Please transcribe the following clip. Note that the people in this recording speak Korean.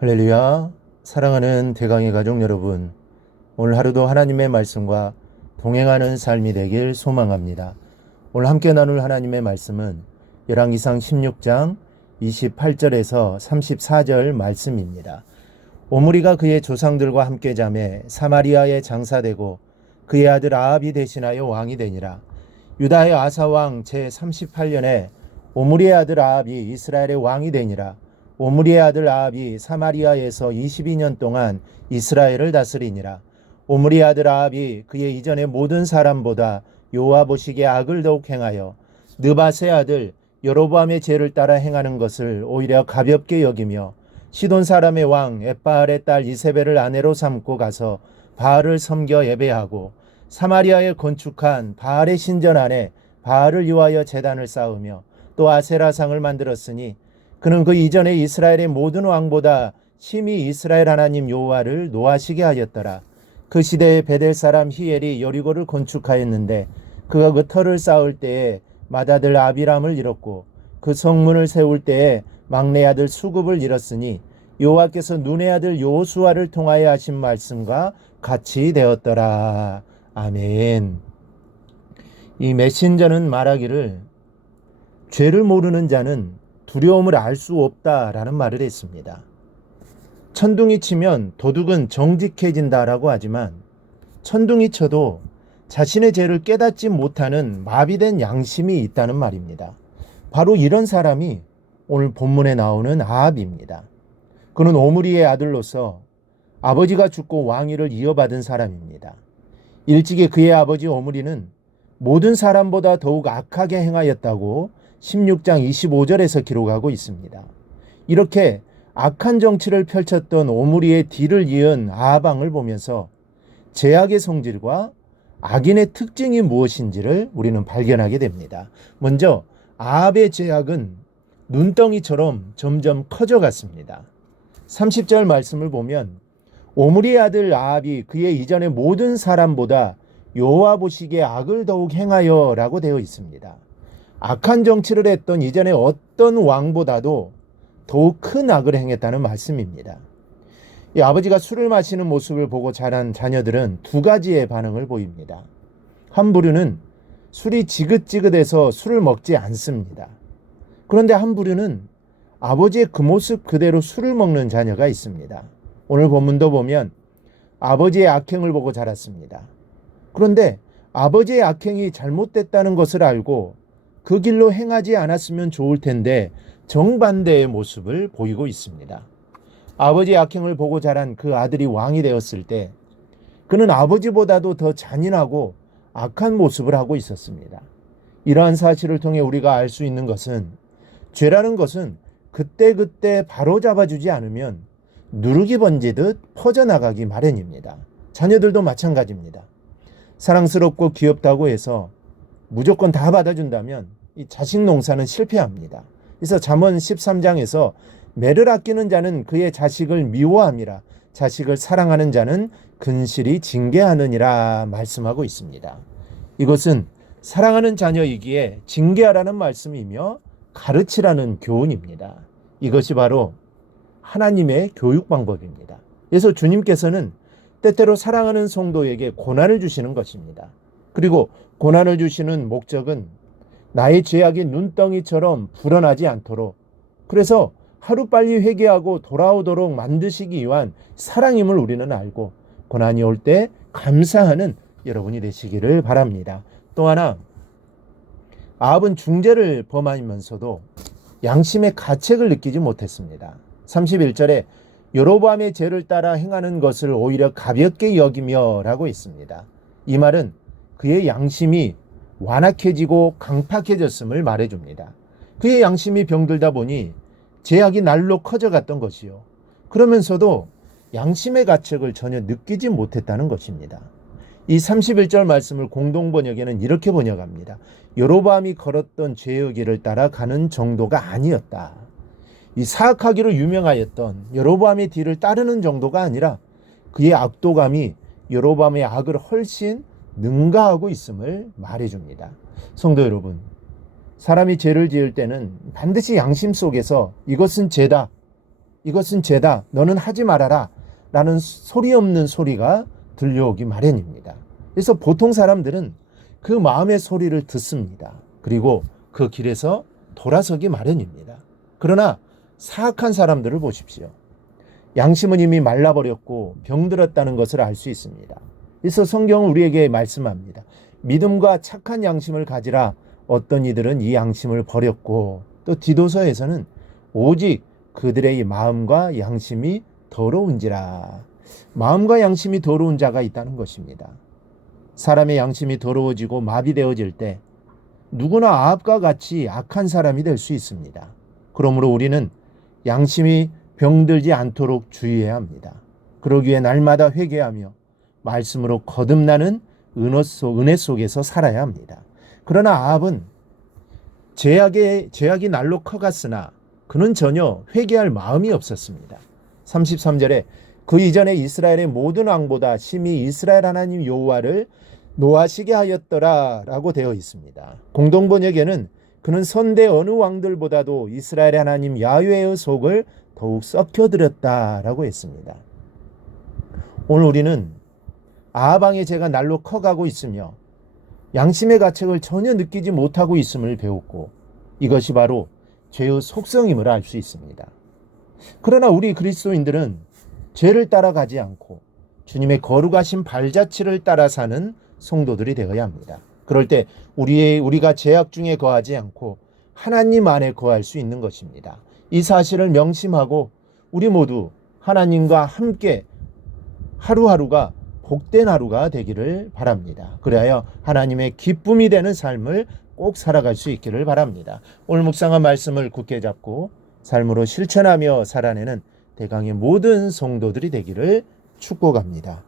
할렐루야. 사랑하는 대강의 가족 여러분, 오늘 하루도 하나님의 말씀과 동행하는 삶이 되길 소망합니다. 오늘 함께 나눌 하나님의 말씀은 열왕기상 16장 28절에서 34절 말씀입니다. 오므리가 그의 조상들과 함께 자매 사마리아에 장사되고 그의 아들 아합이 대신하여 왕이 되니라. 유다의 아사왕 제38년에 오므리의 아들 아합이 이스라엘의 왕이 되니라. 오므리의 아들 아합이 사마리아에서 22년 동안 이스라엘을 다스리니라. 오므리의 아들 아합이 그의 이전의 모든 사람보다 여호와 보시기에 악을 더욱 행하여 느밧의 아들 여로보암의 죄를 따라 행하는 것을 오히려 가볍게 여기며 시돈 사람의 왕 엣바알의 딸 이세벨을 아내로 삼고 가서 바알을 섬겨 예배하고 사마리아에 건축한 바알의 신전 안에 바알을 위하여 제단을 쌓으며 또 아세라상을 만들었으니 그는 그 이전에 이스라엘의 모든 왕보다 심히 이스라엘 하나님 여호와를 노하시게 하였더라. 그 시대에 베델 사람 히엘이 여리고를 건축하였는데 그가 그 터를 쌓을 때에 맏아들 아비람을 잃었고 그 성문을 세울 때에 막내 아들 수굽을 잃었으니 여호와께서 눈의 아들 여호수아를 통하여 하신 말씀과 같이 되었더라. 아멘. 이 메신저는 말하기를 죄를 모르는 자는 두려움을 알 수 없다라는 말을 했습니다. 천둥이 치면 도둑은 정직해진다라고 하지만 천둥이 쳐도 자신의 죄를 깨닫지 못하는 마비된 양심이 있다는 말입니다. 바로 이런 사람이 오늘 본문에 나오는 아합입니다. 그는 오므리의 아들로서 아버지가 죽고 왕위를 이어받은 사람입니다. 일찍이 그의 아버지 오므리는 모든 사람보다 더욱 악하게 행하였다고 16장 25절에서 기록하고 있습니다. 이렇게 악한 정치를 펼쳤던 오므리의 뒤를 이은 아합 왕을 보면서 죄악의 성질과 악인의 특징이 무엇인지를 우리는 발견하게 됩니다. 먼저 아합의 죄악은 눈덩이처럼 점점 커져갔습니다. 30절 말씀을 보면 오므리의 아들 아합이 그의 이전의 모든 사람보다 여호와 보시기에 악을 더욱 행하여 라고 되어 있습니다. 악한 정치를 했던 이전의 어떤 왕보다도 더욱 큰 악을 행했다는 말씀입니다. 이 아버지가 술을 마시는 모습을 보고 자란 자녀들은 두 가지의 반응을 보입니다. 한 부류는 술이 지긋지긋해서 술을 먹지 않습니다. 그런데 한 부류는 아버지의 그 모습 그대로 술을 먹는 자녀가 있습니다. 오늘 본문도 보면 아버지의 악행을 보고 자랐습니다. 그런데 아버지의 악행이 잘못됐다는 것을 알고 그 길로 행하지 않았으면 좋을 텐데 정반대의 모습을 보이고 있습니다. 아버지의 악행을 보고 자란 그 아들이 왕이 되었을 때 그는 아버지보다도 더 잔인하고 악한 모습을 하고 있었습니다. 이러한 사실을 통해 우리가 알 수 있는 것은 죄라는 것은 그때그때 바로잡아주지 않으면 누룩이 번지듯 퍼져나가기 마련입니다. 자녀들도 마찬가지입니다. 사랑스럽고 귀엽다고 해서 무조건 다 받아준다면 이 자식 농사는 실패합니다. 그래서 잠언 13장에서 매를 아끼는 자는 그의 자식을 미워함이라 자식을 사랑하는 자는 근실이 징계하느니라 말씀하고 있습니다. 이것은 사랑하는 자녀이기에 징계하라는 말씀이며 가르치라는 교훈입니다. 이것이 바로 하나님의 교육 방법입니다. 그래서 주님께서는 때때로 사랑하는 성도에게 고난을 주시는 것입니다. 그리고 고난을 주시는 목적은 나의 죄악이 눈덩이처럼 불어나지 않도록, 그래서 하루빨리 회개하고 돌아오도록 만드시기 위한 사랑임을 우리는 알고 고난이 올 때 감사하는 여러분이 되시기를 바랍니다. 또 하나, 아합은 중죄를 범하면서도 양심의 가책을 느끼지 못했습니다. 31절에 여로보암의 죄를 따라 행하는 것을 오히려 가볍게 여기며 라고 있습니다. 이 말은 그의 양심이 완악해지고 강팍해졌음을 말해줍니다. 그의 양심이 병들다 보니 죄악이 날로 커져갔던 것이요. 그러면서도 양심의 가책을 전혀 느끼지 못했다는 것입니다. 이 31절 말씀을 공동번역에는 이렇게 번역합니다. 여로보암이 걸었던 죄의 길을 따라 가는 정도가 아니었다. 이 사악하기로 유명하였던 여로보암의 뒤를 따르는 정도가 아니라 그의 악도감이 여로보암의 악을 훨씬 능가하고 있음을 말해줍니다. 성도 여러분, 사람이 죄를 지을 때는 반드시 양심 속에서 이것은 죄다, 이것은 죄다. 너는 하지 말아라. 라는 소리 없는 소리가 들려오기 마련입니다. 그래서 보통 사람들은 그 마음의 소리를 듣습니다. 그리고 그 길에서 돌아서기 마련입니다. 그러나 사악한 사람들을 보십시오. 양심은 이미 말라버렸고 병들었다는 것을 알 수 있습니다. 그래서 성경은 우리에게 말씀합니다. 믿음과 착한 양심을 가지라. 어떤 이들은 이 양심을 버렸고, 또 디도서에서는 오직 그들의 마음과 양심이 더러운지라. 마음과 양심이 더러운 자가 있다는 것입니다. 사람의 양심이 더러워지고 마비되어질 때 누구나 아합과 같이 악한 사람이 될 수 있습니다. 그러므로 우리는 양심이 병들지 않도록 주의해야 합니다. 그러기 위해 날마다 회개하며 말씀으로 거듭나는 은혜 속에서 살아야 합니다. 그러나 아합은 죄악이 날로 커갔으나 그는 전혀 회개할 마음이 없었습니다. 33절에 그 이전에 이스라엘의 모든 왕보다 심히 이스라엘 하나님 여호와를 노하시게 하였더라 라고 되어 있습니다. 공동번역에는 그는 선대 어느 왕들보다도 이스라엘의 하나님 야훼의 속을 더욱 썩혀드렸다 라고 했습니다. 오늘 우리는 아합 왕의 죄가 날로 커가고 있으며 양심의 가책을 전혀 느끼지 못하고 있음을 배웠고, 이것이 바로 죄의 속성임을 알 수 있습니다. 그러나 우리 그리스도인들은 죄를 따라가지 않고 주님의 거룩하신 발자취를 따라 사는 성도들이 되어야 합니다. 그럴 때 우리가 죄악 중에 거하지 않고 하나님 안에 거할 수 있는 것입니다. 이 사실을 명심하고 우리 모두 하나님과 함께 하루하루가 복된 하루가 되기를 바랍니다. 그래야 하나님의 기쁨이 되는 삶을 꼭 살아갈 수 있기를 바랍니다. 오늘 묵상한 말씀을 굳게 잡고 삶으로 실천하며 살아내는 대강의 모든 성도들이 되기를 축복합니다.